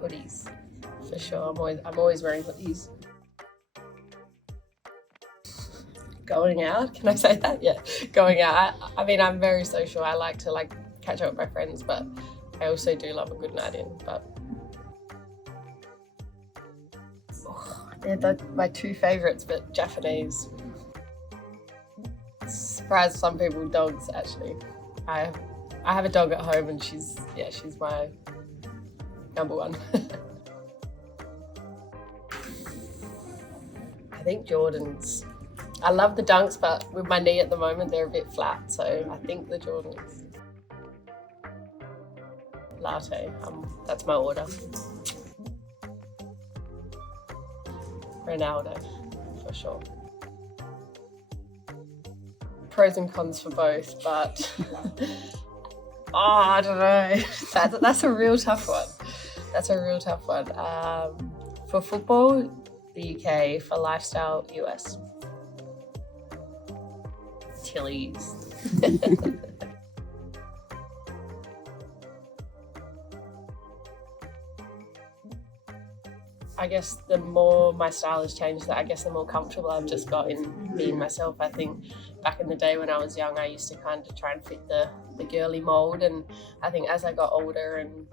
Hoodies, for sure. I'm always wearing hoodies. Going out, can I say that? Yeah, going out. I mean, I'm very social. I like to catch up with my friends, but I also do love a good night in. But they're my two favourites, but Japanese. Surprise some people, dogs actually. I have a dog at home and she's my number one. I think Jordans. I love the Dunks, but with my knee at the moment, they're a bit flat, so I think the Jordans. Latte, that's my order. Ronaldo, for sure. Pros and cons for both, but I don't know. That's a real tough one. That's a real tough one. For football, the UK. For lifestyle, US. Tillies. I guess the more my style has changed, I guess the more comfortable I've just got in being myself. I think back in the day when I was young, I used to kind of try and fit the girly mold, and I think as I got older and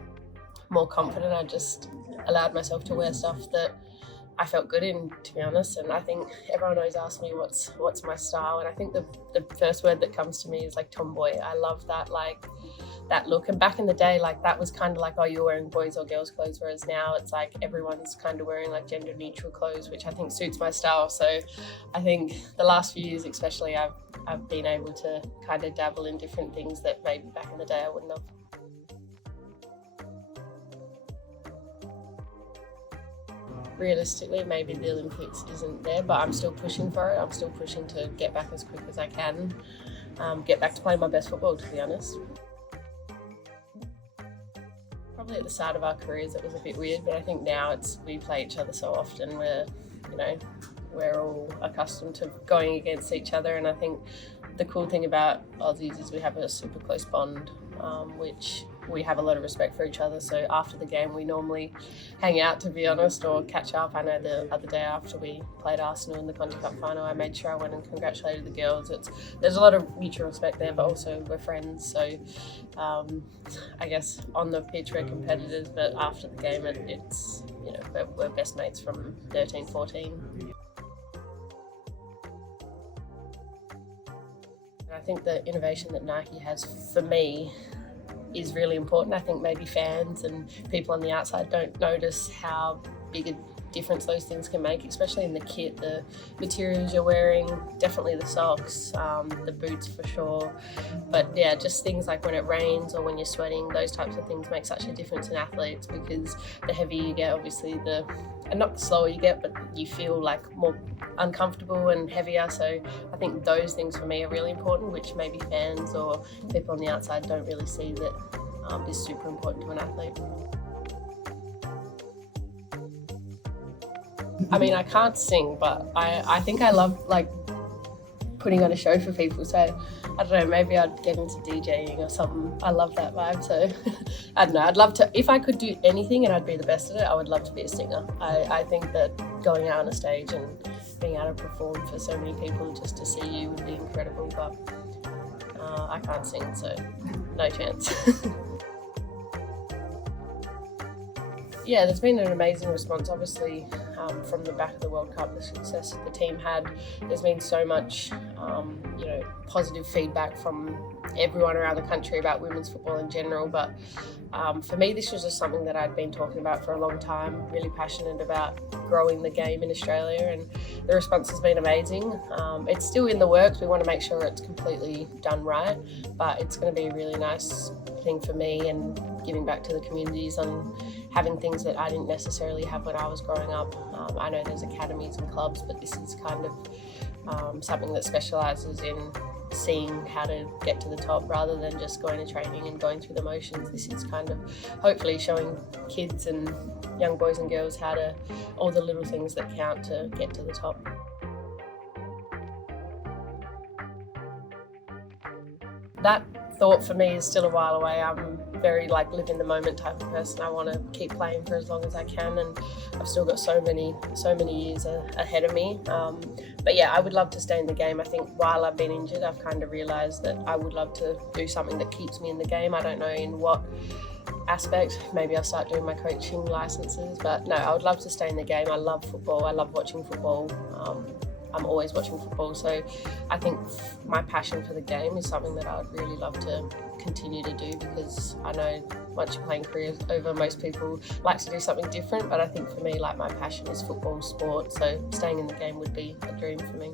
more confident, I just allowed myself to wear stuff that I felt good in, to be honest. And I think everyone always asks me what's my style, and I think the first word that comes to me is tomboy. I love that that look. And back in the day, that was kind of oh, you're wearing boys or girls clothes, whereas now it's everyone's kind of wearing gender neutral clothes, which I think suits my style. So I think the last few years especially, I've been able to kind of dabble in different things that maybe back in the day I wouldn't have. Realistically, maybe the Olympics isn't there, but I'm still pushing for it. I'm still pushing to get back as quick as I can, get back to playing my best football, to be honest. Probably at the start of our careers it was a bit weird, but I think now we play each other so often, we're all accustomed to going against each other. And I think the cool thing about Aussies is we have a super close bond, which we have a lot of respect for each other. So after the game, we normally hang out, to be honest, or catch up. I know the other day after we played Arsenal in the Conti Cup final, I made sure I went and congratulated the girls. There's a lot of mutual respect there, but also we're friends. So I guess on the pitch we're competitors, but after the game it's we're best mates from 13, 14. I think the innovation that Nike has, for me, is really important. I think maybe fans and people on the outside don't notice how big a difference those things can make, especially in the kit, the materials you're wearing, definitely the socks, the boots for sure. But yeah, just things like when it rains or when you're sweating, those types of things make such a difference in athletes, because the heavier you get, obviously and not the slower you get, but you feel more uncomfortable and heavier. So I think those things for me are really important, which maybe fans or people on the outside don't really see that is super important to an athlete. I mean, I can't sing, but I think I love putting on a show for people. So I don't know, maybe I'd get into DJing or something. I love that vibe. So I don't know, I'd love to, if I could do anything and I'd be the best at it, I would love to be a singer. I think that going out on a stage and being able to perform for so many people just to see you would be incredible, but I can't sing, so no chance. Yeah, there's been an amazing response, obviously, from the back of the World Cup, the success that the team had. There's been so much, positive feedback from everyone around the country about women's football in general. But for me, this was just something that I'd been talking about for a long time, really passionate about growing the game in Australia, and the response has been amazing. It's still in the works. We want to make sure it's completely done right, but it's going to be a really nice thing for me and giving back to the communities on having things that I didn't necessarily have when I was growing up. I know there's academies and clubs, but this is kind of something that specialises in seeing how to get to the top rather than just going to training and going through the motions. This is kind of hopefully showing kids and young boys and girls all the little things that count to get to the top. That thought for me is still a while away. I'm very like live in the moment type of person. I want to keep playing for as long as I can, and I've still got so many years ahead of me. But yeah, I would love to stay in the game. I think while I've been injured, I've kind of realised that I would love to do something that keeps me in the game. I don't know in what aspect. Maybe I'll start doing my coaching licenses, but no, I would love to stay in the game. I love football. I love watching football. I'm always watching football, so I think my passion for the game is something that I would really love to continue to do, because I know once you're playing careers over, most people like to do something different, but I think for me, like, my passion is football, sport, so staying in the game would be a dream for me.